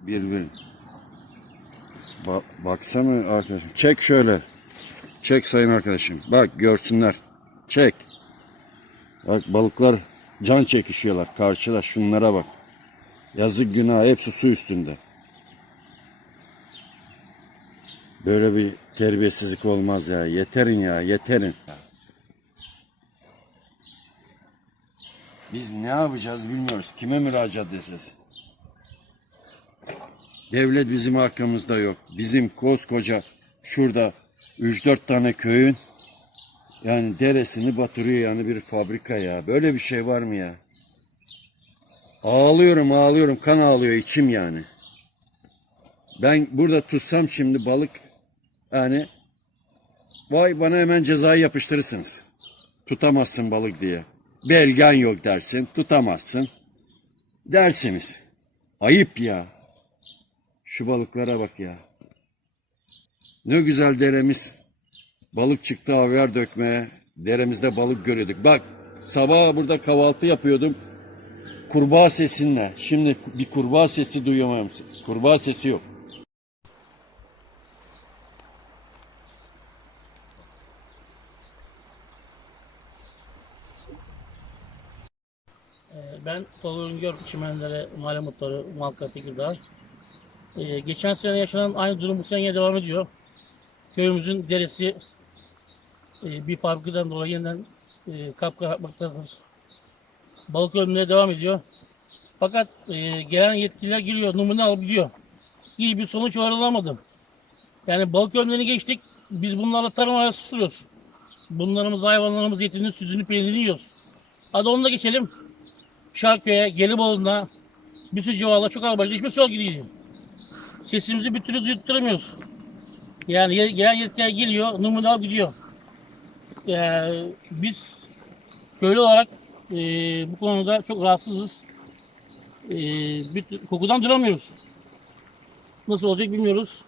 Bir bir. Ba baksana arkadaşım. Çek şöyle. Çek sayın arkadaşım. Bak görsünler. Çek. Bak balıklar can çekişiyorlar karşıda. Şunlara bak. Yazık günah hepsi su üstünde. Böyle bir terbiyesizlik olmaz ya. Yeterin ya, yeterin. Biz ne yapacağız bilmiyoruz. Kime müracaat edeceğiz? Devlet bizim arkamızda yok. Bizim koskoca şurada 3-4 tane köyün yani deresini batırıyor yani bir fabrika ya. Böyle bir şey var mı ya? Ağlıyorum ağlıyorum kan ağlıyor içim yani. Ben burada tutsam şimdi balık yani vay bana hemen cezayı yapıştırırsınız. Tutamazsın balık diye. Belgen yok dersin tutamazsın dersiniz. Ayıp ya. Şu balıklara bak ya. Ne güzel deremiz. Balık çıktı havyar dökmeye. Deremizde balık görüyorduk. Bak sabah burada kahvaltı yapıyordum. Kurbağa sesinle. Şimdi bir kurbağa sesi duyamıyorum. Kurbağa sesi yok. Ee, Ben Tolu Üngör Çimenleri Mahalle Muhtarı Malka Tekirdağ. Ee, geçen sene yaşanan aynı durum bu sene devam ediyor. Köyümüzün deresi e, bir fabrikadan dolayı yeniden e, kapkara atmaktadır. Balık ölümüne devam ediyor. Fakat e, gelen yetkililer geliyor, numune alıp gidiyor. İyi bir sonuç varılamadı. Yani balık ölümlerini geçtik, biz bunlarla tarım arası sürüyoruz. Bunlarımız, hayvanlarımız etini, sütünü, peynirini yiyoruz. Hadi onu da geçelim. Şarköy'e, Gelibolu'na, bir sürü civarla çok arabayla hiçbir yol gidiyor. Sesimizi bir türlü duyutturamıyoruz. Yani ye- gelen yetkililer geliyor, numune alıp gidiyor. Ee, biz köylü olarak e, bu konuda çok rahatsızız. E, bir kokudan duramıyoruz. Nasıl olacak bilmiyoruz.